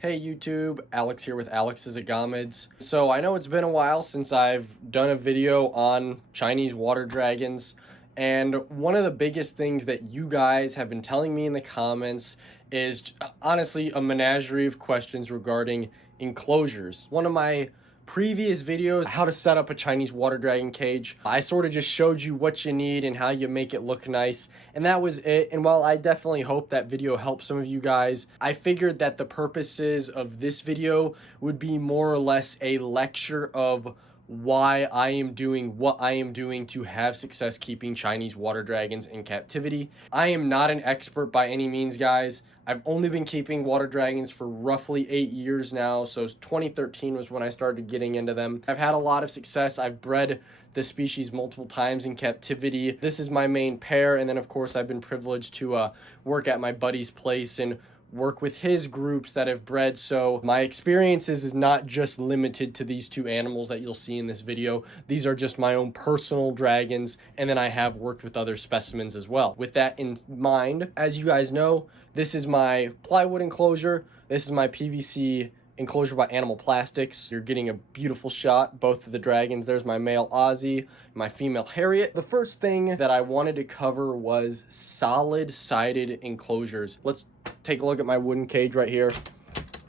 Hey YouTube, Alex here with Alex's Agamids. So I know it's been a while since I've done a video on Chinese water dragons, and one of the biggest things that you guys have been telling me in the comments is honestly a menagerie of questions regarding enclosures. One of my previous videos, how to set up a Chinese water dragon cage, I sort of just showed you what you need and how you make it look nice, and that was it. And while I definitely hope that video helped some of you guys, I figured that the purposes of this video would be more or less a lecture of why I am doing what I am doing to have success keeping Chinese water dragons in captivity. I am not an expert by any means, guys. I've only been keeping water dragons for roughly 8 years now, so 2013 was when I started getting into them. I've had a lot of success. I've bred the species multiple times in captivity. This is my main pair, and then of course I've been privileged to work at my buddy's place and work with his groups that have bred, so my experiences is not just limited to these two animals that you'll see in this video. These are just my own personal dragons, and then I have worked with other specimens as well. With that in mind, as you guys know, this is my plywood enclosure. This is my PVC enclosure by Animal Plastics. You're getting a beautiful shot, both of the dragons. There's my male Ozzie, my female Harriet. The first thing that I wanted to cover was solid-sided enclosures. Let's take a look at my wooden cage right here.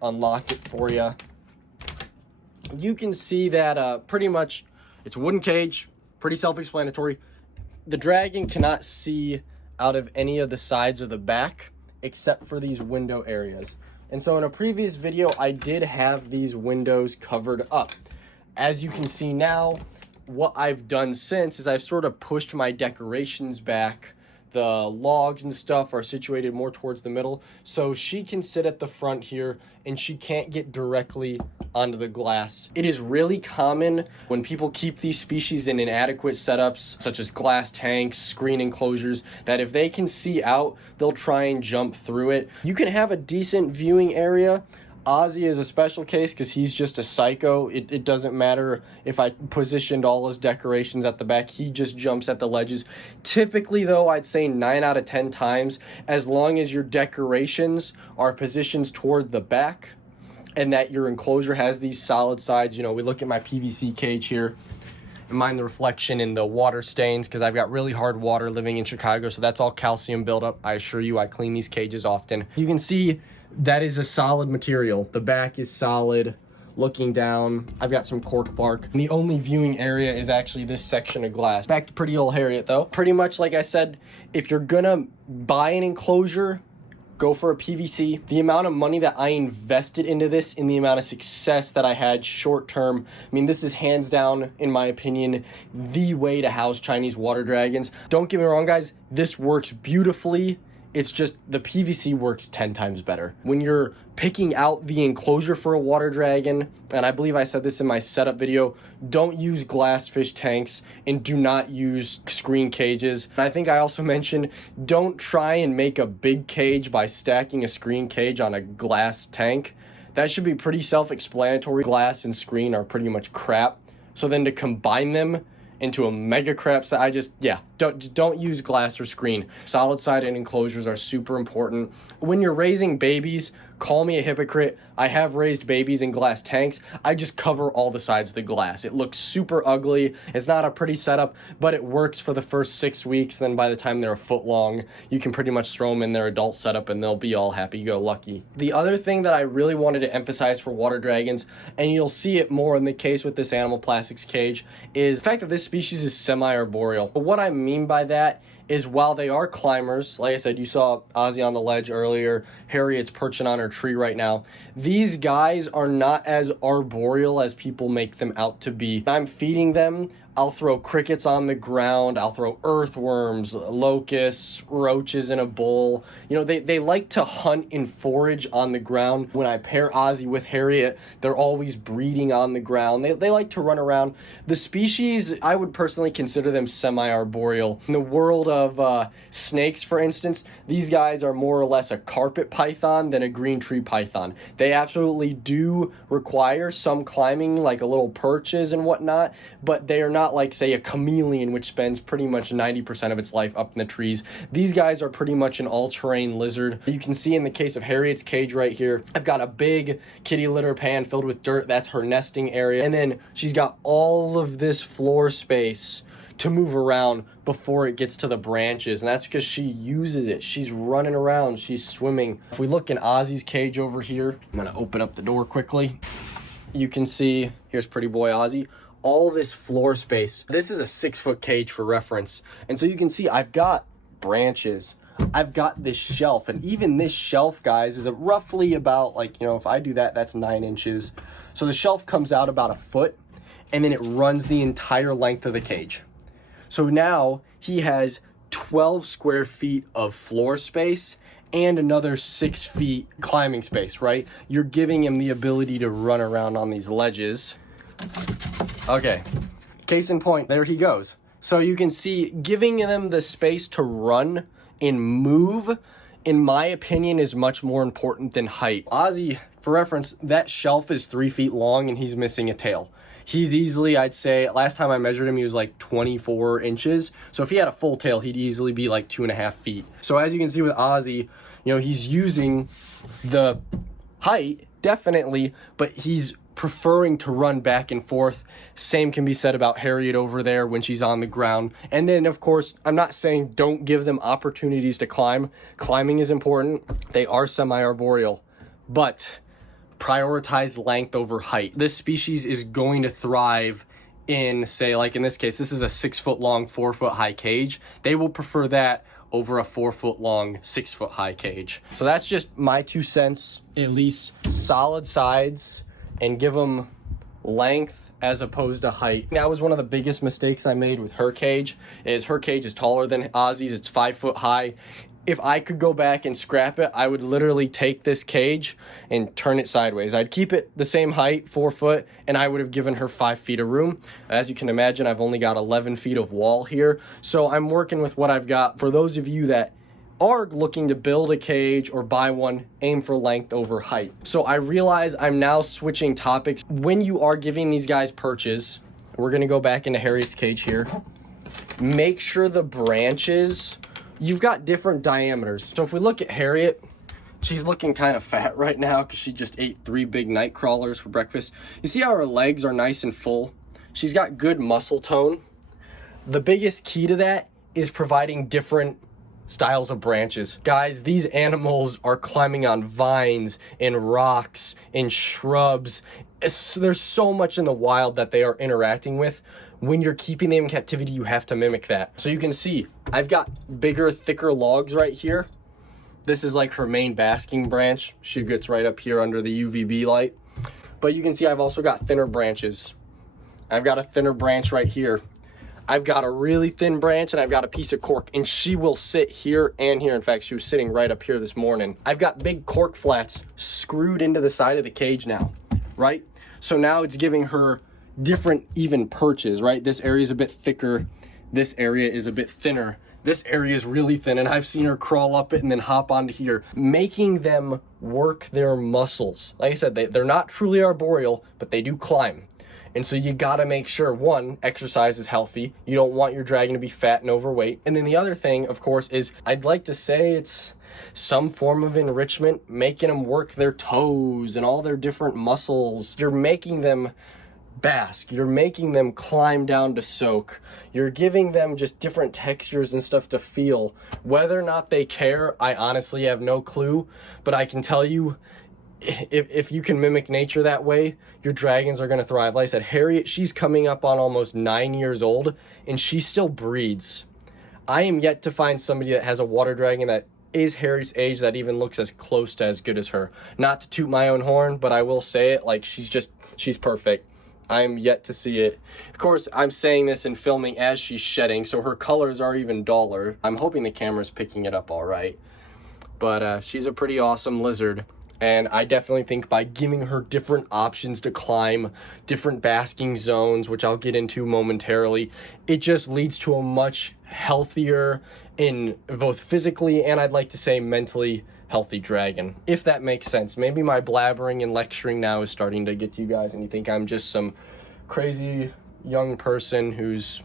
Unlock it for you. You can see that pretty much it's a wooden cage, pretty self-explanatory. The dragon cannot see out of any of the sides or the back except for these window areas. And so in a previous video, I did have these windows covered up. As you can see now, what I've done since is I've sort of pushed my decorations back. The logs and stuff are situated more towards the middle, so she can sit at the front here and she can't get directly onto the glass. It is really common when people keep these species in inadequate setups, such as glass tanks, screen enclosures, that if they can see out, they'll try and jump through it. You can have a decent viewing area. Ozzie is a special case because he's just a psycho. It doesn't matter if I positioned all his decorations at the back. He just jumps at the ledges. Typically, though, I'd say 9 out of 10 times, as long as your decorations are positioned toward the back and that your enclosure has these solid sides. You know, we look at my PVC cage here and mind the reflection in the water stains because I've got really hard water living in Chicago, so that's all calcium buildup. I assure you, I clean these cages often. You can see that is a solid material. The back is solid. Looking down, I've got some cork bark. And the only viewing area is actually this section of glass. Back to pretty old Harriet though. Pretty much like I said, if you're gonna buy an enclosure, go for a PVC. The amount of money that I invested into this and the amount of success that I had short term, I mean, this is hands down, in my opinion, the way to house Chinese water dragons. Don't get me wrong, guys, this works beautifully. It's just the PVC works 10 times better. When you're picking out the enclosure for a water dragon, and I believe I said this in my setup video, don't use glass fish tanks and do not use screen cages. And I think I also mentioned, don't try and make a big cage by stacking a screen cage on a glass tank. That should be pretty self-explanatory. Glass and screen are pretty much crap. So then to combine them into a mega crap set, don't use glass or screen. Solid sided enclosures are super important. When you're raising babies, call me a hypocrite. I have raised babies in glass tanks. I just cover all the sides of the glass. It looks super ugly. It's not a pretty setup, but it works for the first 6 weeks. Then by the time they're a foot long, you can pretty much throw them in their adult setup and they'll be all happy-go-lucky. The other thing that I really wanted to emphasize for water dragons, and you'll see it more in the case with this Animal Plastics cage, is the fact that this species is semi-arboreal. But what I mean by that is while they are climbers, like I said, you saw Ozzie on the ledge earlier, Harriet's perching on her tree right now, these guys are not as arboreal as people make them out to be. I'm feeding them, I'll throw crickets on the ground, I'll throw earthworms, locusts, roaches in a bowl. You know, they like to hunt and forage on the ground. When I pair Ozzie with Harriet, they're always breeding on the ground. They like to run around. The species, I would personally consider them semi-arboreal. In the world of snakes, for instance, these guys are more or less a carpet python than a green tree python. They absolutely do require some climbing, like a little perches and whatnot, but they are not not like, say, a chameleon, which spends pretty much 90% of its life up in the trees. These guys are pretty much an all-terrain lizard. You can see in the case of Harriet's cage right here, I've got a big kitty litter pan filled with dirt. That's her nesting area. And then she's got all of this floor space to move around before it gets to the branches, and that's because she uses it. She's running around, she's swimming. If we look in Ozzie's cage over here, I'm gonna open up the door quickly. You can see, here's pretty boy Ozzie, all this floor space. This is a 6-foot cage for reference. And so you can see I've got branches, I've got this shelf, and even this shelf, guys, is roughly about, like, you know, if I do that, that's 9 inches. So the shelf comes out about a foot, and then it runs the entire length of the cage. So now he has 12 square feet of floor space and another 6 feet climbing space, right? You're giving him the ability to run around on these ledges. Okay, case in point, there he goes. So you can see giving them the space to run and move, in my opinion, is much more important than height. Ozzie, for reference, that shelf is 3 feet long and he's missing a tail. He's easily, I'd say, last time I measured him, he was like 24 inches. So if he had a full tail, he'd easily be like 2.5 feet. So as you can see with Ozzie, you know, he's using the height, definitely, but he's preferring to run back and forth. Same can be said about Harriet over there when she's on the ground. And then, of course, I'm not saying don't give them opportunities to climb. Climbing is important. They are semi-arboreal, but prioritize length over height. This species is going to thrive in, say, like in this case, this is a 6-foot long, 4-foot high cage. They will prefer that over a 4-foot long, 6-foot high cage. So that's just my 2 cents. At least solid sides and give them length as opposed to height. That was one of the biggest mistakes I made with her cage. Her cage is taller than Ozzie's. It's 5 foot high. If I could go back and scrap it, I would literally take this cage and turn it sideways. I'd keep it the same height, 4 foot, and I would have given her 5 feet of room. As you can imagine, I've only got 11 feet of wall here, so I'm working with what I've got. For those of you that are looking to build a cage or buy one, aim for length over height. So I realize I'm now switching topics. When you are giving these guys perches, we're gonna go back into Harriet's cage here. Make sure the branches, you've got different diameters. So if we look at Harriet, she's looking kind of fat right now because she just ate 3 big night crawlers for breakfast. You see how her legs are nice and full? She's got good muscle tone. The biggest key to that is providing different styles of branches. Guys, these animals are climbing on vines and rocks and shrubs. There's so much in the wild that they are interacting with. When you're keeping them in captivity, you have to mimic that. So you can see, I've got bigger, thicker logs right here. This is like her main basking branch. She gets right up here under the UVB light. But you can see I've also got thinner branches. I've got a thinner branch right here. I've got a really thin branch and I've got a piece of cork, and she will sit here and here. In fact, she was sitting right up here this morning. I've got big cork flats screwed into the side of the cage now, right? So now it's giving her different even perches, right? This area is a bit thicker. This area is a bit thinner. This area is really thin, and I've seen her crawl up it and then hop onto here, making them work their muscles. Like I said, they're not truly arboreal, but they do climb. And so you gotta make sure, one, exercise is healthy. You don't want your dragon to be fat and overweight. And then the other thing, of course, is I'd like to say it's some form of enrichment, making them work their toes and all their different muscles. You're making them bask. You're making them climb down to soak. You're giving them just different textures and stuff to feel. Whether or not they care, I honestly have no clue. But I can tell you, if you can mimic nature that way, your dragons are going to thrive. Like I said, Harriet, she's coming up on almost 9 years old, and she still breeds. I am yet to find somebody that has a water dragon that is Harriet's age that even looks as close to as good as her. Not to toot my own horn, but I will say it, like, she's perfect. I'm yet to see it. Of course, I'm saying this and filming as she's shedding, so her colors are even duller. I'm hoping the camera's picking it up all right. But she's a pretty awesome lizard. And I definitely think by giving her different options to climb, different basking zones, which I'll get into momentarily, it just leads to a much healthier, in both physically and I'd like to say mentally, healthy dragon, if that makes sense. Maybe my blabbering and lecturing now is starting to get to you guys and you think I'm just some crazy young person who's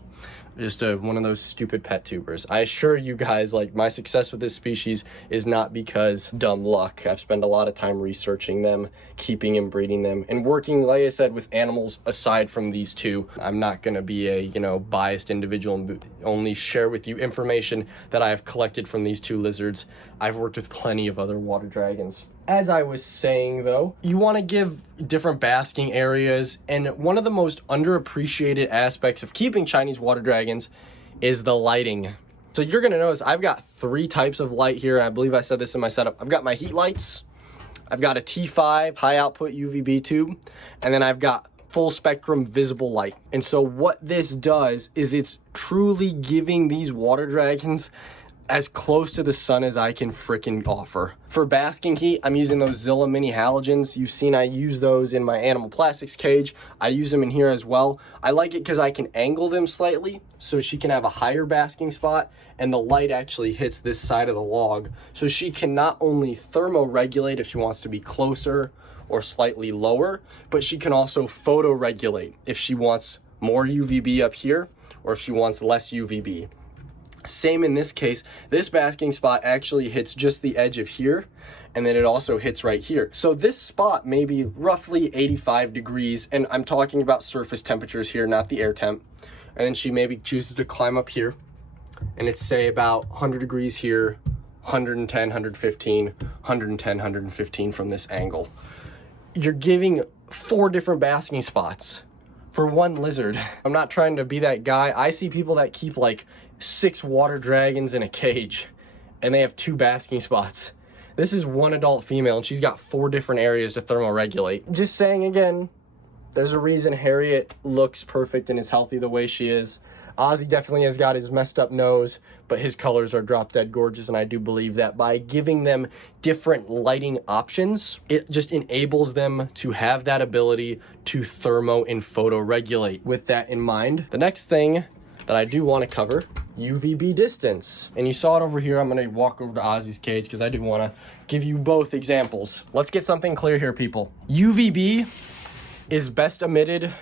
just one of those stupid pet tubers. I assure you guys, like, my success with this species is not because dumb luck. I've spent a lot of time researching them, keeping and breeding them, and working, like I said, with animals aside from these two. I'm not gonna be a, biased individual and only share with you information that I have collected from these two lizards. I've worked with plenty of other water dragons. As I was saying, though, you want to give different basking areas, and one of the most underappreciated aspects of keeping Chinese water dragons is the lighting. So you're going to notice I've got 3 types of light here, and I believe I said this in my setup. I've got my heat lights, I've got a T5 high output UVB tube, and then I've got full spectrum visible light. And so what this does is it's truly giving these water dragons as close to the sun as I can frickin' offer. For basking heat, I'm using those Zilla mini halogens. You've seen I use those in my animal plastics cage. I use them in here as well. I like it because I can angle them slightly so she can have a higher basking spot, and the light actually hits this side of the log. So she can not only thermoregulate if she wants to be closer or slightly lower, but she can also photoregulate if she wants more UVB up here or if she wants less UVB. Same in this case, this basking spot actually hits just the edge of here, and then it also hits right here. So this spot may be roughly 85 degrees, and I'm talking about surface temperatures here, not the air temp. And then she maybe chooses to climb up here, and it's say about 100 degrees here, 110, 115, 110, 115 from this angle. You're giving 4 different basking spots for one lizard. I'm not trying to be that guy. I see people that keep like 6 water dragons in a cage and they have 2 basking spots. This is one adult female and she's got 4 different areas to thermoregulate. Just saying again, there's a reason Harriet looks perfect and is healthy the way she is. Ozzie definitely has got his messed up nose, but his colors are drop dead gorgeous, and I do believe that by giving them different lighting options, it just enables them to have that ability to thermo and photoregulate. With that in mind, the next thing that I do want to cover, UVB distance. And you saw it over here. I'm going to walk over to Ozzie's cage because I do want to give you both examples. Let's get something clear here, people. UVB is best emitted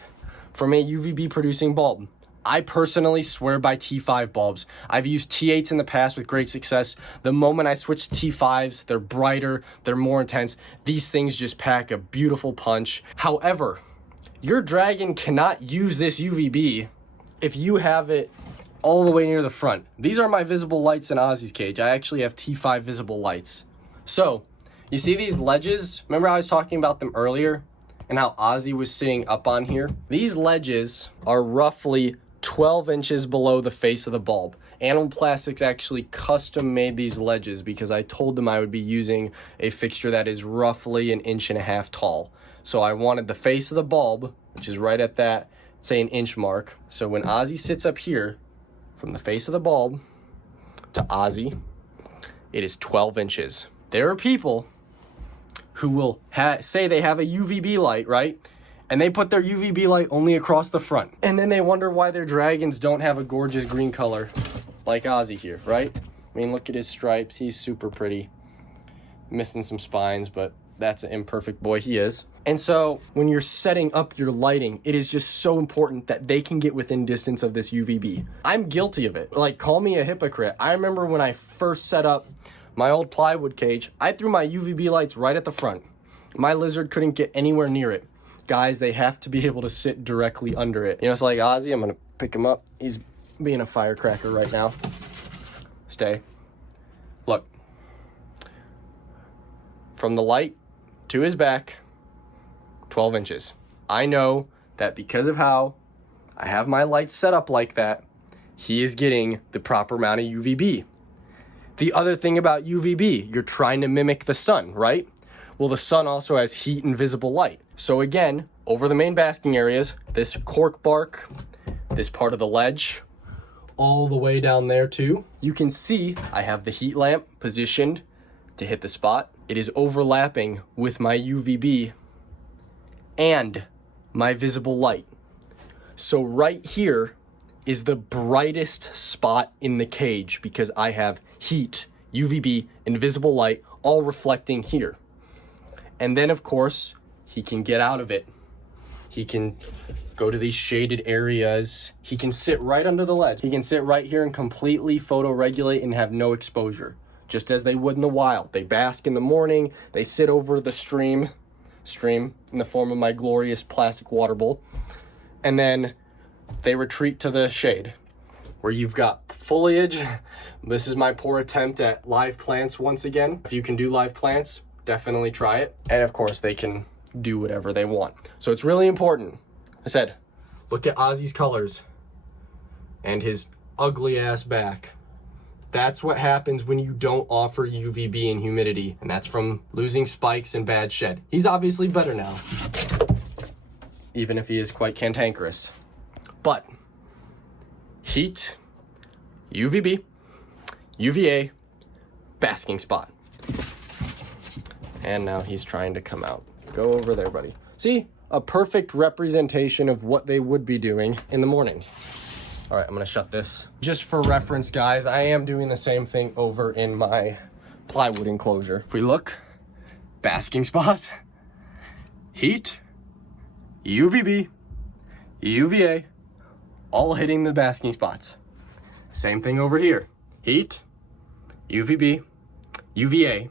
from a UVB producing bulb. I personally swear by T5 bulbs. I've used T8s in the past with great success. The moment I switch to T5s, they're brighter, they're more intense. These things just pack a beautiful punch. However, your dragon cannot use this UVB if you have it all the way near the front. These are my visible lights in Ozzie's cage. I actually have T5 visible lights. So, you see these ledges? Remember I was talking about them earlier and how Ozzie was sitting up on here? These ledges are roughly 12 inches below the face of the bulb. Animal Plastics actually custom made these ledges because I told them I would be using a fixture that is roughly 1.5 inches tall. So I wanted the face of the bulb, which is right at that, say, 1 inch mark. So when Ozzie sits up here, from the face of the bulb to Ozzie, it is 12 inches. There are people who will say they have a UVB light, right? And they put their UVB light only across the front. And then they wonder why their dragons don't have a gorgeous green color like Ozzie here, right? I mean, look at his stripes. He's super pretty. Missing some spines, but that's an imperfect boy he is. And so when you're setting up your lighting, it is just so important that they can get within distance of this UVB. I'm guilty of it. Like, call me a hypocrite. I remember when I first set up my old plywood cage, I threw my UVB lights right at the front. My lizard couldn't get anywhere near it. Guys, they have to be able to sit directly under it. You know, it's like Ozzie, I'm gonna pick him up. He's being a firecracker right now. Stay. Look. From the light to his back, 12 inches. I know that because of how I have my lights set up like that, he is getting the proper amount of UVB. The other thing about UVB, you're trying to mimic the sun, right? Well, the sun also has heat and visible light. So again, over the main basking areas, this cork bark, this part of the ledge, all the way down there too, you can see I have the heat lamp positioned to hit the spot. It is overlapping with my UVB and my visible light. So right here is the brightest spot in the cage because I have heat, UVB, and visible light all reflecting here. And then of course, he can get out of it. He can go to these shaded areas. He can sit right under the ledge. He can sit right here and completely photoregulate and have no exposure, just as they would in the wild. They bask in the morning. They sit over the stream in the form of my glorious plastic water bowl. And then they retreat to the shade where you've got foliage. This is my poor attempt at live plants once again. If you can do live plants, definitely try it. And of course they can do whatever they want. So it's really important. I said, look at Ozzie's colors and his ugly ass back. That's what happens when you don't offer UVB and humidity, and that's from losing spikes and bad shed. He's obviously better now, even if he is quite cantankerous. But heat, UVB, UVA, basking spot. And now he's trying to come out. Go over there, buddy. See? A perfect representation of what they would be doing in the morning. All right, I'm gonna shut this. Just for reference, guys, I am doing the same thing over in my plywood enclosure. If we look, basking spot, heat, UVB, UVA, all hitting the basking spots. Same thing over here. Heat, UVB, UVA,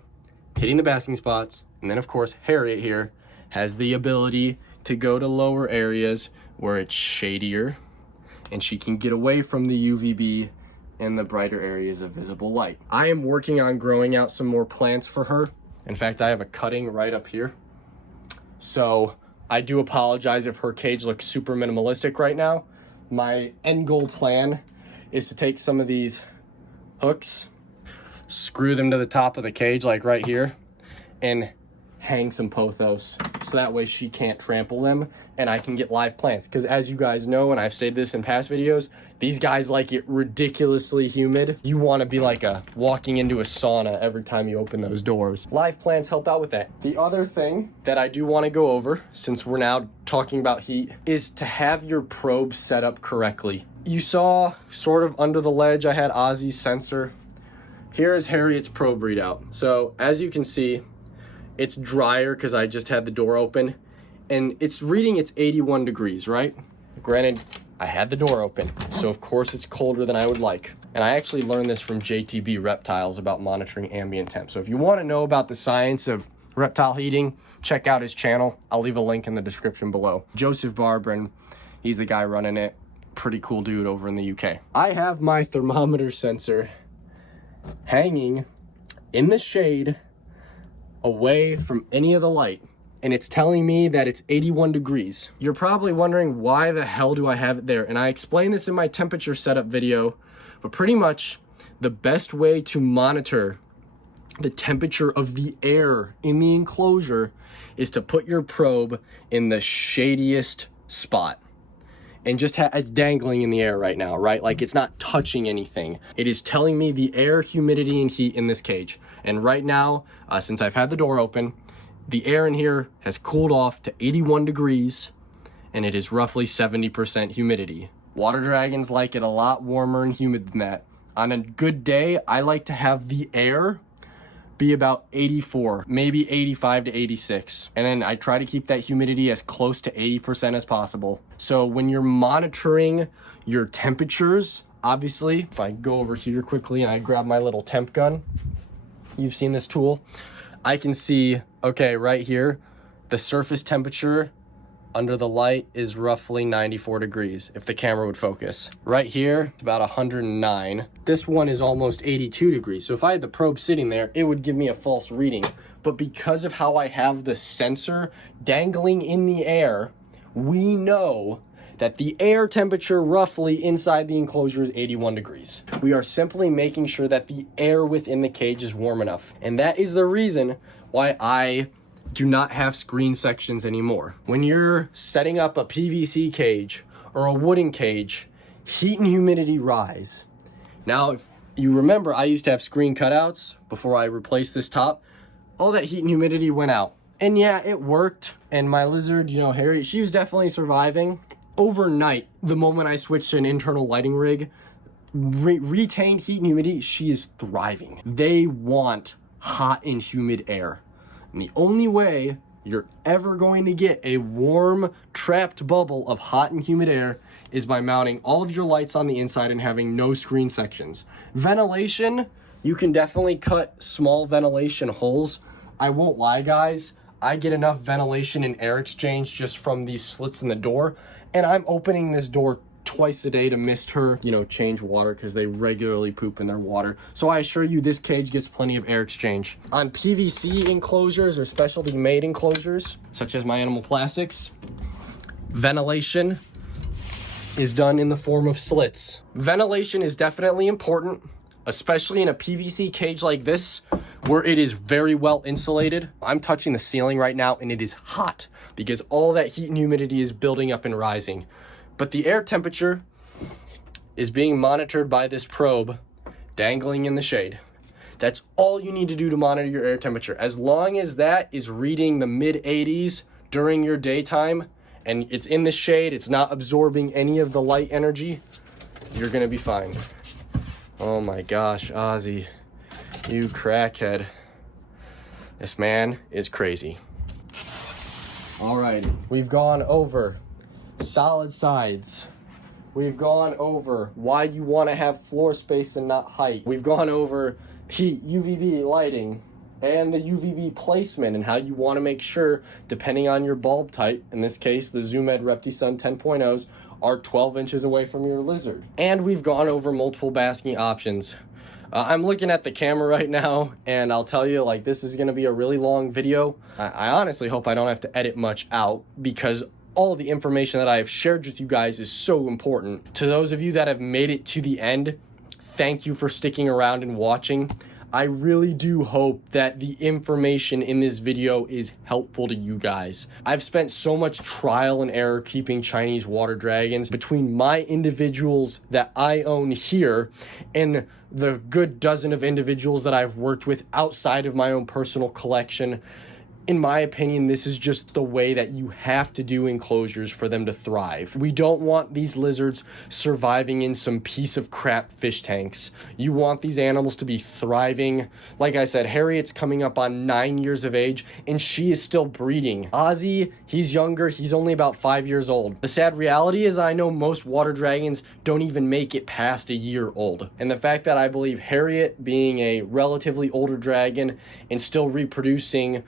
hitting the basking spots. And then of course, Harriet here has the ability to go to lower areas where it's shadier and she can get away from the UVB and the brighter areas of visible light. I am working on growing out some more plants for her. In fact, I have a cutting right up here. So I do apologize if her cage looks super minimalistic right now. My end goal plan is to take some of these hooks, screw them to the top of the cage like right here, and hang some pothos so that way she can't trample them and I can get live plants. Because as you guys know, and I've said this in past videos, these guys like it ridiculously humid. You want to be like walking into a sauna every time you open those doors. Live plants help out with that. The other thing that I do want to go over, since we're now talking about heat, is to have your probe set up correctly. You saw sort of under the ledge I had Ozzie's sensor. Here is Harriet's probe readout. So as you can see, it's drier because I just had the door open, and it's reading it's 81 degrees, right? Granted, I had the door open, so of course it's colder than I would like. And I actually learned this from JTB Reptiles about monitoring ambient temp. So if you want to know about the science of reptile heating, check out his channel. I'll leave a link in the description below. Joseph Barbrin, he's the guy running it. Pretty cool dude over in the UK. I have my thermometer sensor hanging in the shade away from any of the light, and it's telling me that it's 81 degrees. You're probably wondering, why the hell do I have it there? And I explained this in my temperature setup video, but pretty much the best way to monitor the temperature of the air in the enclosure is to put your probe in the shadiest spot. And just it's dangling in the air right now, right? Like it's not touching anything. It is telling me the air, humidity, and heat in this cage. And right now, since I've had the door open, the air in here has cooled off to 81 degrees, and it is roughly 70% humidity. Water dragons like it a lot warmer and humid than that. On a good day, I like to have the air be about 84, maybe 85 to 86. And then I try to keep that humidity as close to 80% as possible. So when you're monitoring your temperatures, obviously, if I go over here quickly and I grab my little temp gun, you've seen this tool, I can see, okay, right here, the surface temperature under the light is roughly 94 degrees if the camera would focus. Right here, about 109. This one is almost 82 degrees. So if I had the probe sitting there, it would give me a false reading. But because of how I have the sensor dangling in the air, we know that the air temperature roughly inside the enclosure is 81 degrees. We are simply making sure that the air within the cage is warm enough. And that is the reason why I do not have screen sections anymore. When you're setting up a PVC cage or a wooden cage, heat and humidity rise. Now, if you remember, I used to have screen cutouts before I replaced this top. All that heat and humidity went out. And yeah, it worked. And my lizard, you know, Harriet, she was definitely surviving. Overnight, the moment I switched to an internal lighting rig, retained heat and humidity, she is thriving. They want hot and humid air. And the only way you're ever going to get a warm, trapped bubble of hot and humid air is by mounting all of your lights on the inside and having no screen sections. Ventilation, you can definitely cut small ventilation holes. I won't lie, guys, I get enough ventilation and air exchange just from these slits in the door, and I'm opening this door twice a day to mist her, change water, because they regularly poop in their water. So I assure you this cage gets plenty of air exchange. On PVC enclosures or specialty made enclosures, such as my animal plastics, ventilation is done in the form of slits. Ventilation is definitely important, especially in a PVC cage like this, where it is very well insulated. I'm touching the ceiling right now and it is hot because all that heat and humidity is building up and rising. But the air temperature is being monitored by this probe dangling in the shade. That's all you need to do to monitor your air temperature. As long as that is reading the mid 80s during your daytime and it's in the shade, it's not absorbing any of the light energy, you're gonna be fine. Oh my gosh, Ozzie, you crackhead. This man is crazy. Alrighty, we've gone over solid sides. We've gone over why you want to have floor space and not height. We've gone over heat, UVB lighting, and the UVB placement and how you want to make sure, depending on your bulb type, in this case, the ZoomEd ReptiSun 10.0s are 12 inches away from your lizard. And we've gone over multiple basking options. I'm looking at the camera right now, and I'll tell you, this is going to be a really long video. I honestly hope I don't have to edit much out, because all the information that I have shared with you guys is so important. To those of you that have made it to the end, thank you for sticking around and watching. I really do hope that the information in this video is helpful to you guys. I've spent so much trial and error keeping Chinese water dragons between my individuals that I own here and the good dozen of individuals that I've worked with outside of my own personal collection. In my opinion, this is just the way that you have to do enclosures for them to thrive. We don't want these lizards surviving in some piece of crap fish tanks. You want these animals to be thriving. Like I said, Harriet's coming up on 9 years of age, and she is still breeding. Ozzie, he's younger. He's only about 5 years old. The sad reality is I know most water dragons don't even make it past a year old. And the fact that I believe Harriet, being a relatively older dragon and still reproducing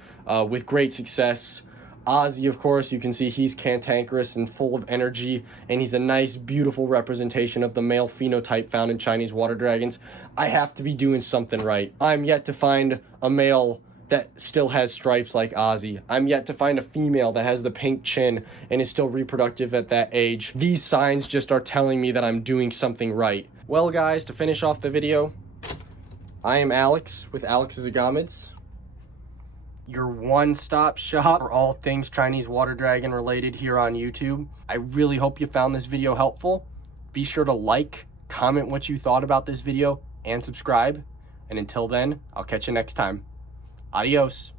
with great success. Ozzie, of course, you can see he's cantankerous and full of energy, and he's a nice, beautiful representation of the male phenotype found in Chinese water dragons. I have to be doing something right. I'm yet to find a male that still has stripes like Ozzie. I'm yet to find a female that has the pink chin and is still reproductive at that age. These signs just are telling me that I'm doing something right. Well, guys, to finish off the video, I am Alex with Alex's Agamids, your one-stop shop for all things Chinese water dragon related here on YouTube. I really hope you found this video helpful. Be sure to like, comment what you thought about this video, and subscribe. And until then, I'll catch you next time. Adios.